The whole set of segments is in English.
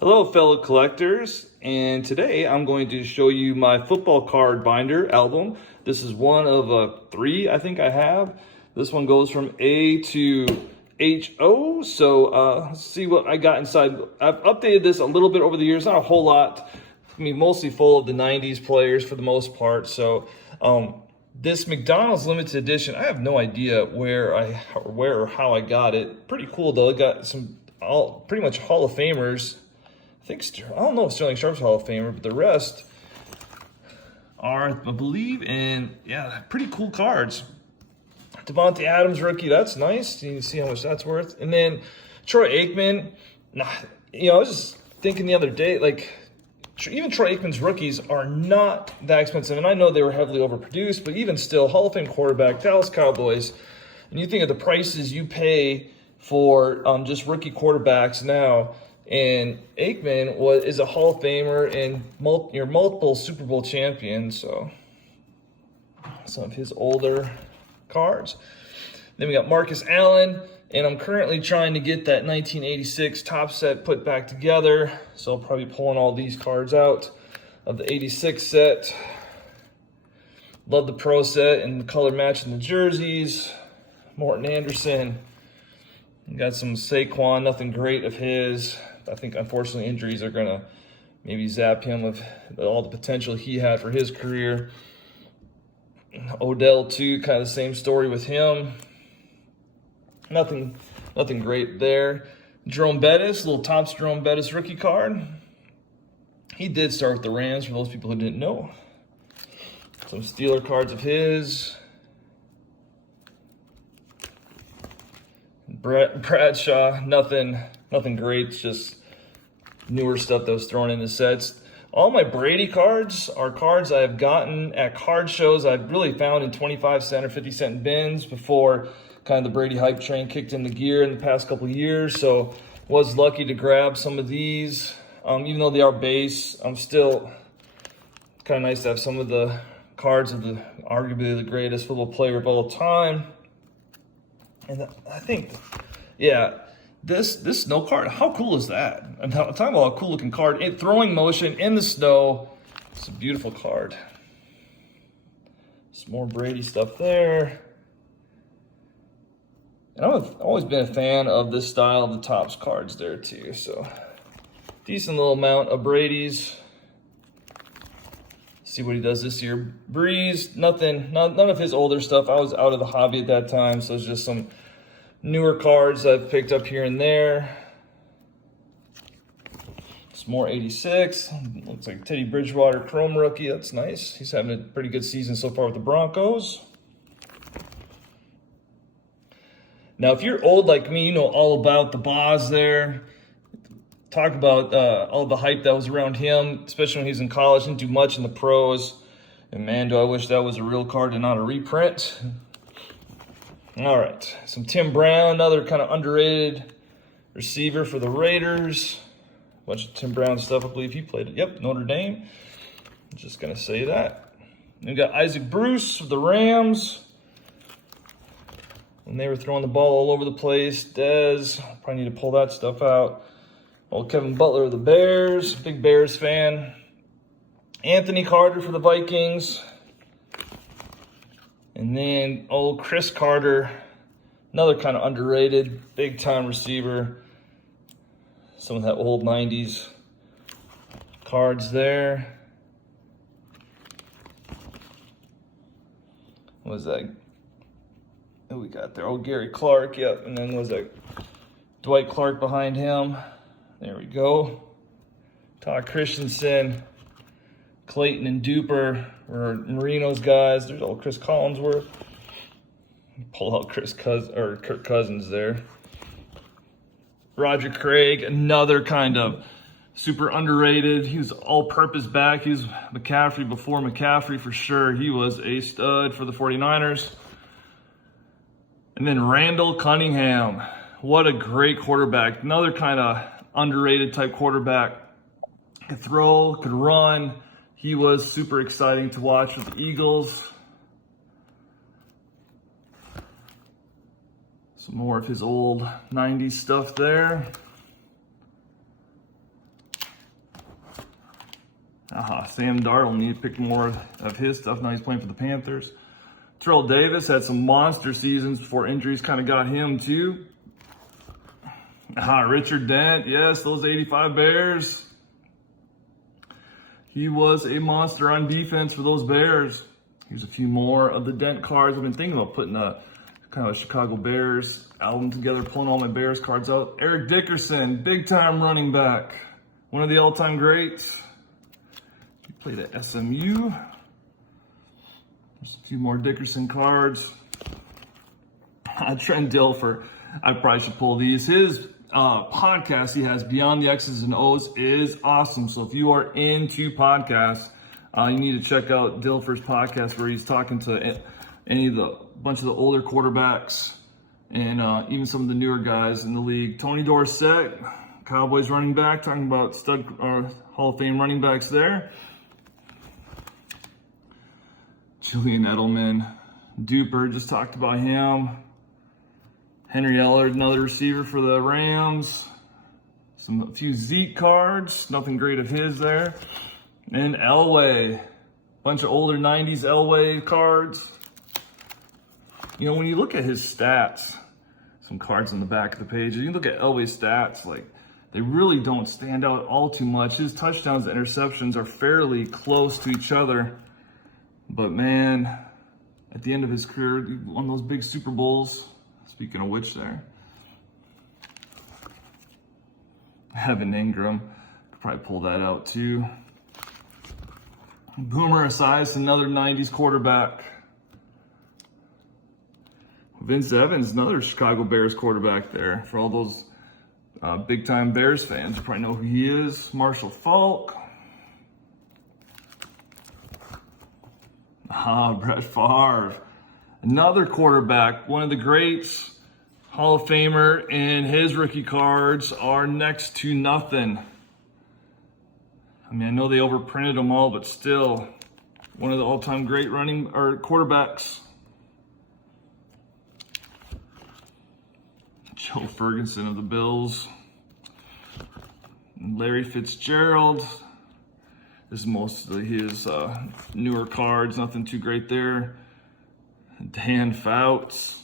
Hello, fellow collectors, and today I'm going to show you my football card binder album. This is one of three I think I have. This one goes from A to HO, so let's see what I got inside. I've updated this a little bit over the years, not a whole lot. I mean, mostly full of the 90s players for the most part. So this McDonald's limited edition, I have no idea where or how I got it. Pretty cool though. It got some pretty much Hall of Famers. I don't know if Sterling Sharp's Hall of Famer, but the rest are, I believe, and yeah, pretty cool cards. Devontae Adams rookie, that's nice. You can see how much that's worth. And then Troy Aikman, I was just thinking the other day, like, even Troy Aikman's rookies are not that expensive. And I know they were heavily overproduced, but even still, Hall of Fame quarterback, Dallas Cowboys. And you think of the prices you pay for just rookie quarterbacks now. And Aikman is a Hall of Famer and multiple Super Bowl champion. So some of his older cards. Then we got Marcus Allen, and I'm currently trying to get that 1986 top set put back together. So I'll probably be pulling all these cards out of the 86 set. Love the pro set and the color matching the jerseys. Morton Anderson. Got some Saquon, nothing great of his. I think, unfortunately, injuries are going to maybe zap him of all the potential he had for his career. Odell, too, kind of the same story with him. Nothing great there. Jerome Bettis, little Topps Jerome Bettis rookie card. He did start with the Rams, for those people who didn't know. Some Steeler cards of his. Bradshaw, nothing great. It's just newer stuff that was thrown into sets. All my Brady cards are cards I have gotten at card shows. I've really found in 25-cent or 50-cent bins before kind of the Brady hype train kicked into gear in the past couple of years. So was lucky to grab some of these. Even though they are base, I'm still kind of nice to have some of the cards of the arguably the greatest football player of all time. And I think, yeah, this snow card, how cool is that? I'm talking about a cool looking card. Throwing motion in the snow. It's a beautiful card. Some more Brady stuff there. And I've always been a fan of this style of the Topps cards there too. So decent little amount of Brady's. See what he does this year. Breeze, none of his older stuff. I was out of the hobby at that time, so it's just some newer cards I've picked up here and there. Some more 86. Looks like Teddy Bridgewater Chrome rookie. That's nice. He's having a pretty good season so far with the Broncos. Now, if you're old like me, you know all about the Boz there. Talk about all the hype that was around him, especially when he was in college. Didn't do much in the pros. And man, do I wish that was a real card and not a reprint. All right, some Tim Brown, another kind of underrated receiver for the Raiders. A bunch of Tim Brown stuff, I believe he played it. Yep, Notre Dame. I'm just going to say that. And we got Isaac Bruce of the Rams. When they were throwing the ball all over the place. Dez, probably need to pull that stuff out. Old Kevin Butler of the Bears, big Bears fan. Anthony Carter for the Vikings. And then old Chris Carter, another kind of underrated, big time receiver. Some of that old 90s cards there. What was that? Who we got there? Oh, Gary Clark, yep. And then was that Dwight Clark behind him? There we go. Todd Christensen, Clayton and Duper were Marino's guys. There's old Chris Collinsworth. Pull out Kirk Cousins there. Roger Craig, another kind of super underrated. He was all-purpose back. He was McCaffrey before McCaffrey for sure. He was a stud for the 49ers. And then Randall Cunningham. What a great quarterback. Another kind of underrated type quarterback. Could throw, could run. He was super exciting to watch with the Eagles. Some more of his old 90s stuff there. Sam Darnold, need to pick more of his stuff. Now he's playing for the Panthers. Terrell Davis had some monster seasons before injuries kind of got him too. Richard Dent, yes, those 85 Bears. He was a monster on defense for those Bears. Here's a few more of the Dent cards. I've been thinking about putting a kind of a Chicago Bears album together, pulling all my Bears cards out. Eric Dickerson, big time running back. One of the all-time greats. He played at SMU. There's a few more Dickerson cards. Trent Dilfer, I probably should pull these. His podcast he has, Beyond the X's and O's, is awesome. So if you are into podcasts, you need to check out Dilfer's podcast where he's talking to bunch of the older quarterbacks and even some of the newer guys in the league. Tony Dorsett, Cowboys running back, talking about stud Hall of Fame running backs there. Julian Edelman, Duper, just talked about him. Henry Ellard, another receiver for the Rams. A few Zeke cards, nothing great of his there. And Elway, bunch of older 90s Elway cards. You know, when you look at his stats, some cards on the back of the page, you look at Elway's stats, like, they really don't stand out all too much. His touchdowns and interceptions are fairly close to each other. But man, at the end of his career, he won those big Super Bowls. Speaking of which there. Evan Ingram, could probably pull that out too. Boomer Esiason, another 90s quarterback. Vince Evans, another Chicago Bears quarterback there. For all those big-time Bears fans, you probably know who he is. Marshall Faulk. Brett Favre. Another quarterback, one of the greats, Hall of Famer, and his rookie cards are next to nothing. I mean, I know they overprinted them all, but still, one of the all-time great quarterbacks. Joe Ferguson of the Bills. Larry Fitzgerald. This is mostly his newer cards, nothing too great there. Dan Fouts.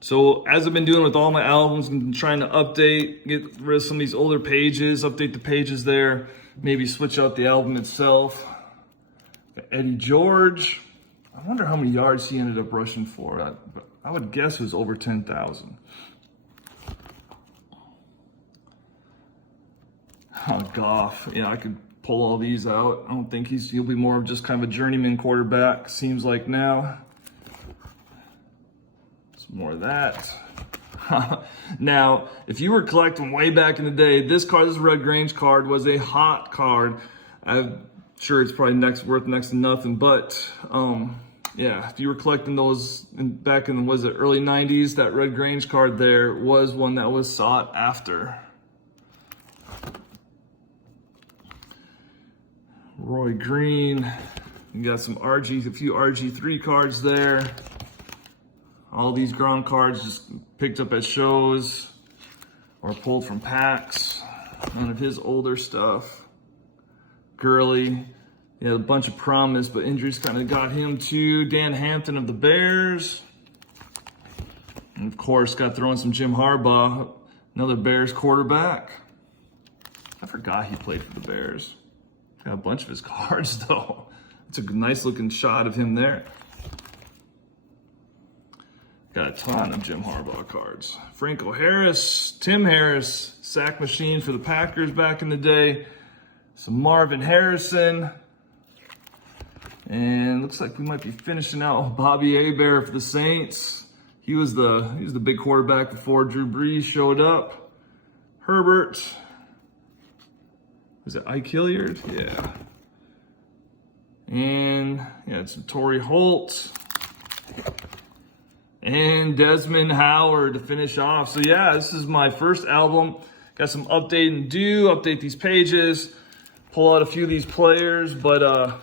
So as I've been doing with all my albums, I'm trying to update, get rid of some of these older pages, update the pages there, maybe switch out the album itself. Got Eddie George. I wonder how many yards he ended up rushing for. I would guess it was over 10,000. Goff. Yeah, I could pull all these out. I don't think he'll be more of just kind of a journeyman quarterback, seems like now. Some more of that. Now, if you were collecting way back in the day, this Red Grange card was a hot card. I'm sure it's probably worth next to nothing, but yeah, if you were collecting those back in the early 90s, that Red Grange card there was one that was sought after. Roy Green, you got some a few RG3 cards there. All these ground cards just picked up at shows or pulled from packs. None of his older stuff. Gurley, he had a bunch of promise, but injuries kind of got him too. Dan Hampton of the Bears. And of course, got to throw in some Jim Harbaugh, another Bears quarterback. I forgot he played for the Bears. Got a bunch of his cards though. It's a nice looking shot of him there. Got a ton of Jim Harbaugh cards. Franco Harris, Tim Harris, sack machine for the Packers back in the day. Some Marvin Harrison. And looks like we might be finishing out Bobby Hebert for the Saints. He was the big quarterback before Drew Brees showed up. Herbert. Was it Ike Hilliard? Yeah. And yeah, it's Torrey Holt. And Desmond Howard to finish off. So yeah, this is my first album. Got some updating to do, update these pages, pull out a few of these players, but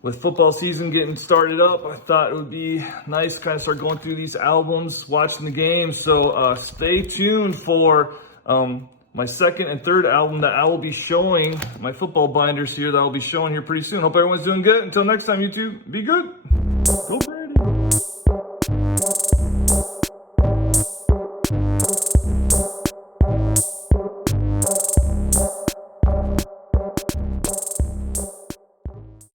with football season getting started up, I thought it would be nice to kind of start going through these albums, watching the games. So stay tuned for my second and third album that I will be showing, my football binders here that I'll be showing here pretty soon. Hope everyone's doing good. Until next time, YouTube, be good.